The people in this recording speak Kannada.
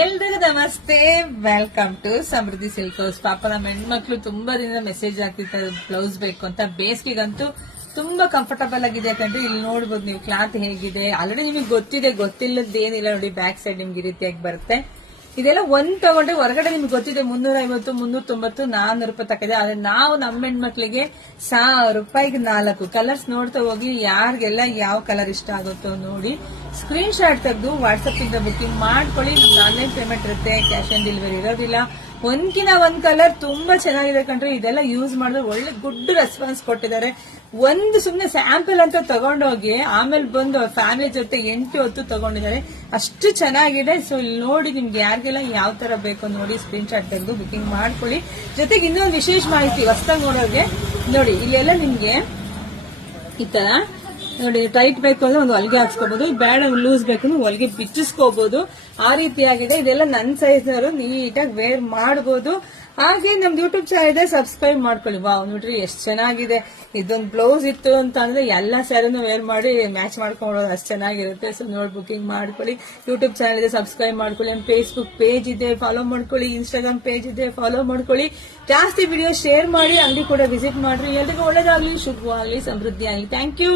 ಎಲ್ರಿಗೂ ನಮಸ್ತೆ, welcome to Samruddhi Silk House. ಪಾಪ ನಮ್ಮ ಹೆಣ್ಮಕ್ಳು ತುಂಬಾ ದಿನ ಮೆಸೇಜ್ ಆಗ್ತಿರ್ತಾರೆ ಬ್ಲೌಸ್ ಬೇಕು ಅಂತ. ಬೇಸಿಗೆಗಂತೂ ತುಂಬಾ ಕಂಫರ್ಟಬಲ್ ಆಗಿದೆ ಯಾಕಂದ್ರೆ ಇಲ್ಲಿ ನೋಡ್ಬೋದು ನೀವು ಕ್ಲಾತ್ ಹೇಗಿದೆ. ಆಲ್ರೆಡಿ ನಿಮಗೆ ಗೊತ್ತಿಲ್ಲದೇನಿಲ್ಲ ನೋಡಿ. ಬ್ಯಾಕ್ ಸೈಡ್ ನಿಮ್ಗೆ ಈ ರೀತಿಯಾಗಿ ಬರುತ್ತೆ. ಇದೆಲ್ಲ ಒಂದ್ ತಗೊಂಡ್ರೆ ಹೊರಗಡೆ ನಿಮ್ಗೆ ಗೊತ್ತಿದೆ 350, 390, 400 ರೂಪಾಯಿ ತಕ್ಕಿದೆ. ಆದ್ರೆ ನಾವು ನಮ್ಮ ಹೆಣ್ಮಕ್ಳಿಗೆ 1000 ರೂಪಾಯಿಗೆ 4 ಕಲರ್ಸ್ ನೋಡ್ತಾ ಹೋಗಿ ಯಾರಿಗೆಲ್ಲ ಯಾವ ಕಲರ್ ಇಷ್ಟ ಆಗುತ್ತೋ ನೋಡಿ ಸ್ಕ್ರೀನ್ ಶಾಟ್ ತೆಗೆದು ವಾಟ್ಸ್ಆಪ್ ಇಂದ ಬುಕಿಂಗ್ ಮಾಡ್ಕೊಳ್ಳಿ. ನಮ್ಗೆ ಆನ್ಲೈನ್ ಪೇಮೆಂಟ್ ಇರುತ್ತೆ, ಕ್ಯಾಶ್ ಆನ್ ಡೆಲಿವರಿ ಇರೋದಿಲ್ಲ. ಒಂದ್ಕಿನ ಒಂದ್ ಕಲರ್ ತುಂಬಾ ಚೆನ್ನಾಗಿದೆ ಕಂಡ್ರೆ. ಇದೆಲ್ಲ ಯೂಸ್ ಮಾಡಿದ್ರೆ ಒಳ್ಳೆ ಗುಡ್ ರೆಸ್ಪಾನ್ಸ್ ಕೊಟ್ಟಿದ್ದಾರೆ. ಒಂದು ಸುಮ್ನೆ ಸ್ಯಾಂಪಲ್ ಅಂತ ತಗೊಂಡೋಗಿ ಆಮೇಲೆ ಬಂದು ಫ್ಯಾಮಿಲಿ ಜೊತೆ 8 ಹೊತ್ತು ತಗೊಂಡಿದ್ದಾರೆ. ಅಷ್ಟು ಚೆನ್ನಾಗಿದೆ. ಸೊ ಇಲ್ಲಿ ನೋಡಿ ನಿಮ್ಗೆ ಯಾರಿಗೆಲ್ಲ ಯಾವ ತರ ಬೇಕು ನೋಡಿ ಸ್ಕ್ರೀನ್ ಶಾಟ್ ತೆಗೆದು ಬುಕಿಂಗ್ ಮಾಡ್ಕೊಳ್ಳಿ. ಜೊತೆಗೆ ಇನ್ನೊಂದು ವಿಶೇಷ ಮಾಹಿತಿ ಹೊಸದಾಗಿ ನೋಡೋರಿಗೆ ನೋಡಿ, ಇಲ್ಲೆಲ್ಲ ನಿಮ್ಗೆ ಈ ತರ ನೋಡಿ ಟೈಟ್ ಬೇಕು ಅಂದ್ರೆ ಒಂದು ಹೊಲಿಗೆ ಹಾಕ್ಸ್ಕೋಬಹುದು, ಬೇಡ ಲೂಸ್ ಬೇಕು ಅಂದ್ರೆ ಹೊಲಿಗೆ ಬಿಚ್ಚಿಸ್ಕೋಬಹುದು. ಆ ರೀತಿಯಾಗಿದೆ. ಇದೆಲ್ಲ ನನ್ನ ಸೈಜ್ ನವರು ನೀಟಾಗಿ ವೇರ್ ಮಾಡಬಹುದು. ಹಾಗೆ ನಮ್ದು ಯೂಟ್ಯೂಬ್ ಚಾನಲ್ ಇದೆ, ಸಬ್ಸ್ಕ್ರೈಬ್ ಮಾಡ್ಕೊಳ್ಳಿ. ವಾವ್ ನೋಡ್ರಿ ಎಷ್ಟು ಚೆನ್ನಾಗಿದೆ. ಇದೊಂದು ಬ್ಲೌಸ್ ಇತ್ತು ಅಂತ ಅಂದ್ರೆ ಎಲ್ಲಾ ಸ್ಯಾರಿನೂ ವೇರ್ ಮಾಡಿ ಮ್ಯಾಚ್ ಮಾಡ್ಕೊಂಡು ಅಷ್ಟು ಚೆನ್ನಾಗಿರುತ್ತೆ. ಸೊ ನೋಡಿ ಬುಕಿಂಗ್ ಮಾಡ್ಕೊಳ್ಳಿ. ಯೂಟ್ಯೂಬ್ ಚಾನಲ್ ಇದೆ, ಸಬ್ಸ್ಕ್ರೈಬ್ ಮಾಡ್ಕೊಳ್ಳಿ. ಫೇಸ್ಬುಕ್ ಪೇಜ್ ಇದೆ, ಫಾಲೋ ಮಾಡ್ಕೊಳ್ಳಿ. ಇನ್ಸ್ಟಾಗ್ರಾಮ್ ಪೇಜ್ ಇದೆ, ಫಾಲೋ ಮಾಡ್ಕೊಳ್ಳಿ. ಜಾಸ್ತಿ ವಿಡಿಯೋ ಶೇರ್ ಮಾಡಿ, ಅಂಗಡಿ ಕೂಡ ವಿಸಿಟ್ ಮಾಡ್ರಿ. ಎಲ್ರಿಗೂ ಒಳ್ಳೇದಾಗ್ಲಿ, ಶುಭವಾಗ್ಲಿ, ಸಮೃದ್ಧಿ ಆಗ್ಲಿ. Thank you.